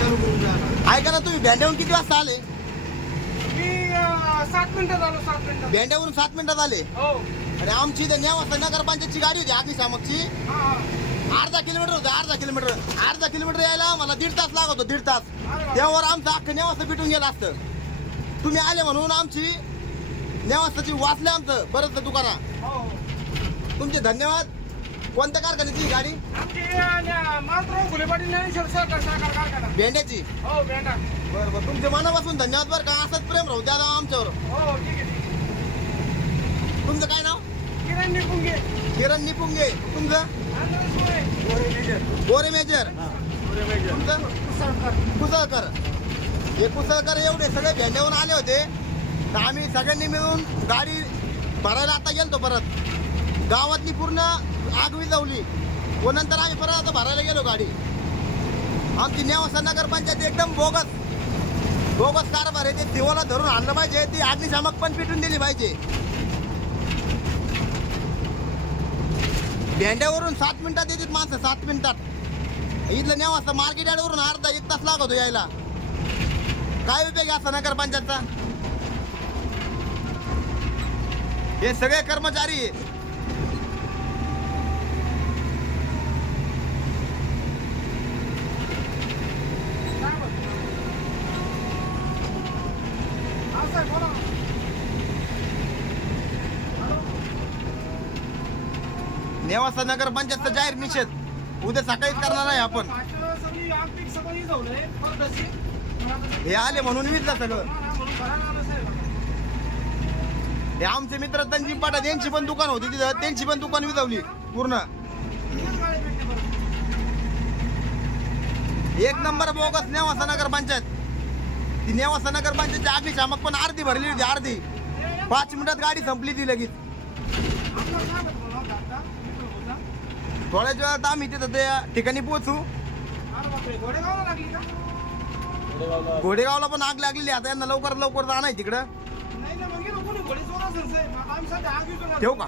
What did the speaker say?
ऐका ना, तुम्ही भेंड्याहून किती वाजता आले? मी 7 मिनिटात आलो, 7 मिनिटात. भेंड्यावरून 7 मिनिटात आले. हो. आणि आमची इथं नेवासा नगरपंचायतची गाडी होती अग्निशामकची. हा. अर्धा किलोमीटर होतं, अर्धा किलोमीटर यायला मला 1.5 तास लागत होतो, 1.5 तास. त्यावर आमचं अख्खं नेवासा पिटून गेलं असतं. तुम्ही आले म्हणून आमची नेवासाची वाचले आमचं बरंच दुकाना. हो. तुमचे धन्यवाद. कोणत्या कारखान्याची ही गाडी? आमची मात्र गुलेपाटी ज्ञानेश्वर सहकार कारखाना. भेंड्याची. हो, भेंडा. बरं बरं, तुमच्या मनापासून धन्यवाद बरं का. असंच प्रेम राहू द्या आमच्यावर. हो, ठीक आहे, ठीक आहे. तुमचं काय नाव? किरण निपुंगे. किरण निपुंगे. तुमचं? आंध्र सोय. गोरे मेजर. तुमचं? कुसळकर. हे कुसळकर एवढे सगळे भेंड्याहून आले होते, तर आम्ही सगळ्यांनी मिळून गाडी भरायला आता गेलतो. परत गावातली पूर्ण आग विझवली व नंतर आम्ही परत आता भरायला गेलो गाडी. आमची नेवासा नगरपंचायत एकदम बोगस कारभार आहे. ते दिवाला धरून आणलं पाहिजे, ती अग्निशामक पण पिटून दिली पाहिजे. भेंड्यावरून 7 मिनिटात येतात माणसं, 7 मिनिटात. इथलं नेवासा मार्केट यार्डवरून अर्धा 1 तास लागतो यायला. काय उपयोग असा नगरपंचायतचा? हे सगळे कर्मचारी नेवासा नगरपंचायतचा जाहीर निषेध उद्या सकाळीच करणार आहे आपण. हे आले म्हणून विजलं सगळं. हे आमचे मित्र तंजीम पाठात यांची पण दुकान होती तिथं, त्यांची पण दुकान विजवली पूर्ण. एक नंबर बोगस नेवासा नगरपंचायत. ती नेवासा नगरपंचायतची अग्निशामक पण अर्धी भरली होती, अर्धी. 5 मिनिटात गाडी संपली ती लगेच. थोड्याच वेळात आम्ही तिथं त्या ठिकाणी पोहोचू. घोडेगावला पण आग लागलेली. आता यांना लवकर जाणं आहे तिकडं. ठेवू का?